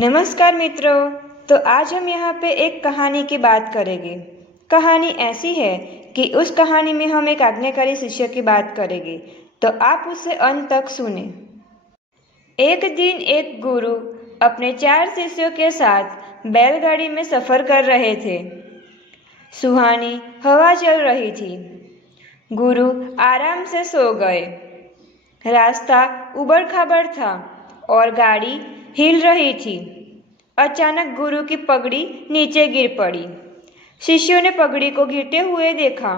नमस्कार मित्रों। तो आज हम यहाँ पे एक कहानी की बात करेंगे। कहानी ऐसी है कि उस कहानी में हम एक आज्ञाकारी शिष्य की बात करेंगे, तो आप उसे अंत तक सुने। एक दिन एक गुरु अपने 4 शिष्यों के साथ बैलगाड़ी में सफ़र कर रहे थे। सुहानी हवा चल रही थी। गुरु आराम से सो गए। रास्ता उबड़-खाबड़ था और गाड़ी हिल रही थी। अचानक गुरु की पगड़ी नीचे गिर पड़ी। शिष्यों ने पगड़ी को गिरते हुए देखा।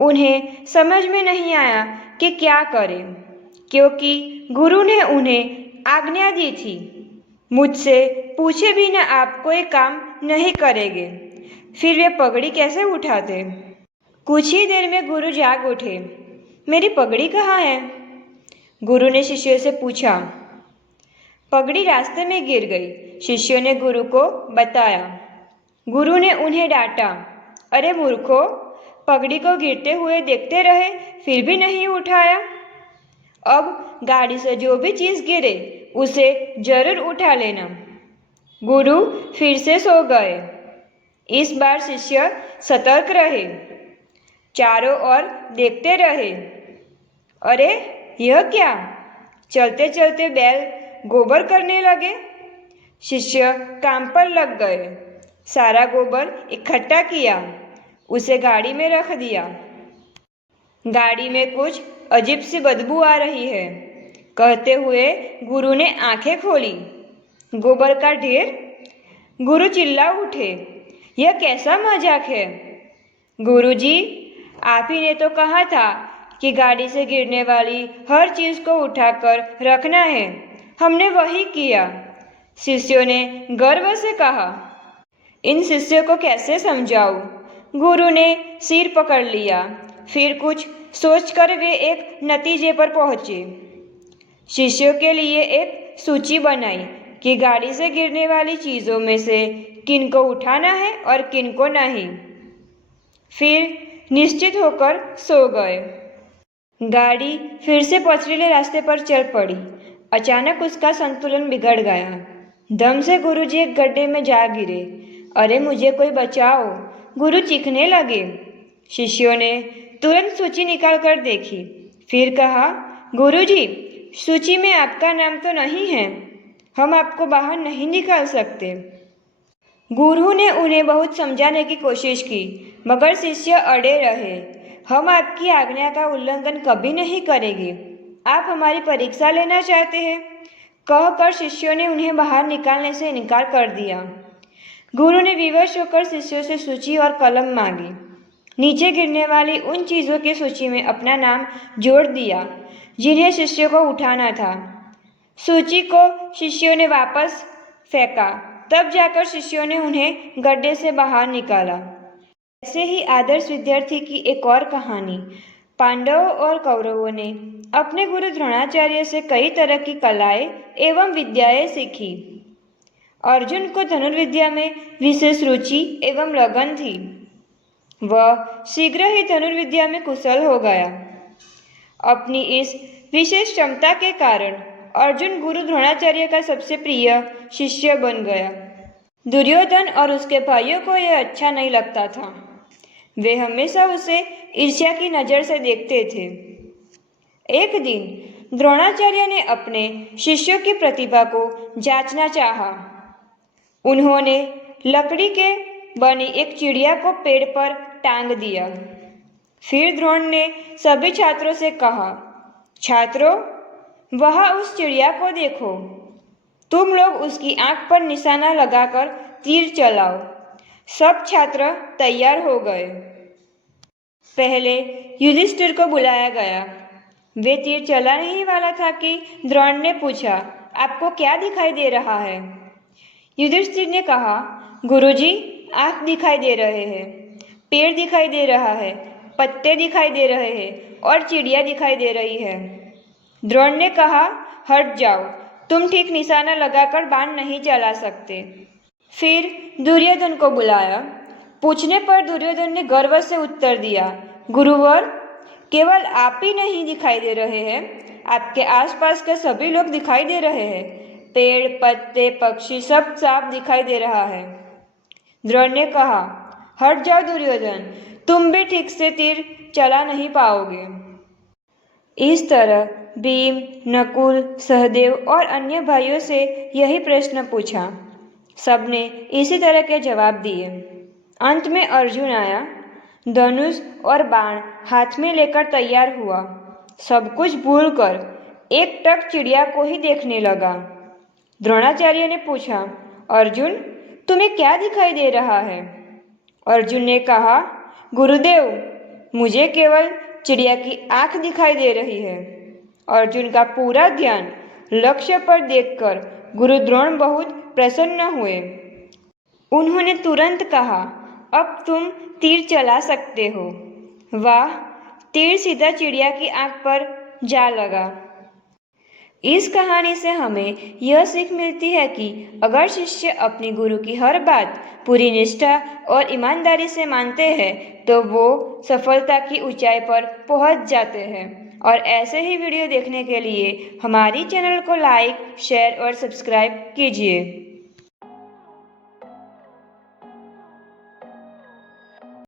उन्हें समझ में नहीं आया कि क्या करें, क्योंकि गुरु ने उन्हें आज्ञा दी थी, मुझसे पूछे बिना आप कोई काम नहीं करेंगे। फिर वे पगड़ी कैसे उठाते? कुछ ही देर में गुरु जाग उठे। मेरी पगड़ी कहाँ है? गुरु ने शिष्यों से पूछा। पगड़ी रास्ते में गिर गई, शिष्यों ने गुरु को बताया। गुरु ने उन्हें डांटा। अरे मूर्खों, पगड़ी को गिरते हुए देखते रहे, फिर भी नहीं उठाया। अब गाड़ी से जो भी चीज़ गिरे उसे जरूर उठा लेना। गुरु फिर से सो गए। इस बार शिष्य सतर्क रहे, चारों ओर देखते रहे। अरे यह क्या? चलते चलते बैल गोबर करने लगे। शिष्य काम पर लग गए। सारा गोबर इकट्ठा किया, उसे गाड़ी में रख दिया। गाड़ी में कुछ अजीब सी बदबू आ रही है, कहते हुए गुरु ने आंखें खोली। गोबर का ढेर? गुरु चिल्ला उठे। यह कैसा मजाक है? गुरुजी, आप ही ने तो कहा था कि गाड़ी से गिरने वाली हर चीज़ को उठाकर रखना है। हमने वही किया, शिष्यों ने गर्व से कहा। इन शिष्यों को कैसे समझाऊं? गुरु ने सिर पकड़ लिया। फिर कुछ सोचकर वे एक नतीजे पर पहुंचे। शिष्यों के लिए एक सूची बनाई कि गाड़ी से गिरने वाली चीज़ों में से किन को उठाना है और किन को नहीं। फिर निश्चित होकर सो गए। गाड़ी फिर से पथरीले रास्ते पर चल पड़ी। अचानक उसका संतुलन बिगड़ गया। दम से गुरुजी एक गड्ढे में जा गिरे। अरे मुझे कोई बचाओ! गुरु चीखने लगे। शिष्यों ने तुरंत सूची निकाल कर देखी। फिर कहा, गुरुजी, सूची में आपका नाम तो नहीं है, हम आपको बाहर नहीं निकाल सकते। गुरु ने उन्हें बहुत समझाने की कोशिश की, मगर शिष्य अड़े रहे। हम आपकी आज्ञा का उल्लंघन कभी नहीं करेंगे। आप हमारी परीक्षा लेना चाहते हैं? कहकर शिष्यों ने उन्हें बाहर निकालने से इनकार कर दिया। गुरु ने विवश होकर शिष्यों से सूची और कलम मांगी। नीचे गिरने वाली उन चीज़ों की सूची में अपना नाम जोड़ दिया जिन्हें शिष्यों को उठाना था। सूची को शिष्यों ने वापस फेंका। तब जाकर शिष्यों ने उन्हें गड्ढे से बाहर निकाला। ऐसे ही आदर्श विद्यार्थी की एक और कहानी। पांडवों और कौरवों ने अपने गुरु द्रोणाचार्य से कई तरह की कलाएं एवं विद्याएं सीखी। अर्जुन को धनुर्विद्या में विशेष रुचि एवं लगन थी। वह शीघ्र ही धनुर्विद्या में कुशल हो गया। अपनी इस विशेष क्षमता के कारण अर्जुन गुरु द्रोणाचार्य का सबसे प्रिय शिष्य बन गया। दुर्योधन और उसके भाइयों को यह अच्छा नहीं लगता था। वे हमेशा उसे ईर्ष्या की नज़र से देखते थे। एक दिन द्रोणाचार्य ने अपने शिष्यों की प्रतिभा को जांचना चाहा। उन्होंने लकड़ी के बनी एक चिड़िया को पेड़ पर टांग दिया। फिर द्रोण ने सभी छात्रों से कहा, छात्रों, वहाँ उस चिड़िया को देखो। तुम लोग उसकी आंख पर निशाना लगाकर तीर चलाओ। सब छात्र तैयार हो गए। पहले युधिष्ठिर को बुलाया गया। वे तीर चलाने ही वाला था कि द्रोण ने पूछा, आपको क्या दिखाई दे रहा है? युधिष्ठिर ने कहा, गुरुजी, आँख दिखाई दे रहे हैं, पेड़ दिखाई दे रहा है, पत्ते दिखाई दे रहे हैं और चिड़िया दिखाई दे रही है। द्रोण ने कहा, हट जाओ, तुम ठीक निशाना लगाकर बाण नहीं चला सकते। फिर दुर्योधन को बुलाया। पूछने पर दुर्योधन ने गर्व से उत्तर दिया, गुरुवर, केवल आप ही नहीं दिखाई दे रहे हैं, आपके आसपास के सभी लोग दिखाई दे रहे हैं। पेड़, पत्ते, पक्षी सब साफ दिखाई दे रहा है। द्रोण ने कहा, हट जाओ दुर्योधन, तुम भी ठीक से तीर चला नहीं पाओगे। इस तरह भीम, नकुल, सहदेव और अन्य भाइयों से यही प्रश्न पूछा। सबने इसी तरह के जवाब दिए। अंत में अर्जुन आया, धनुष और बाण हाथ में लेकर तैयार हुआ। सब कुछ भूलकर एक टक चिड़िया को ही देखने लगा। द्रोणाचार्य ने पूछा, अर्जुन, तुम्हें क्या दिखाई दे रहा है? अर्जुन ने कहा, गुरुदेव, मुझे केवल चिड़िया की आंख दिखाई दे रही है। अर्जुन का पूरा ध्यान लक्ष्य पर देखकर गुरु द्रोण बहुत प्रसन्न हुए। उन्होंने तुरंत कहा, अब तुम तीर चला सकते हो। वाह! तीर सीधा चिड़िया की आंख पर जा लगा। इस कहानी से हमें यह सीख मिलती है कि अगर शिष्य अपने गुरु की हर बात पूरी निष्ठा और ईमानदारी से मानते हैं तो वो सफलता की ऊंचाई पर पहुंच जाते हैं। और ऐसे ही वीडियो देखने के लिए हमारी चैनल को लाइक, शेयर और सब्सक्राइब कीजिए।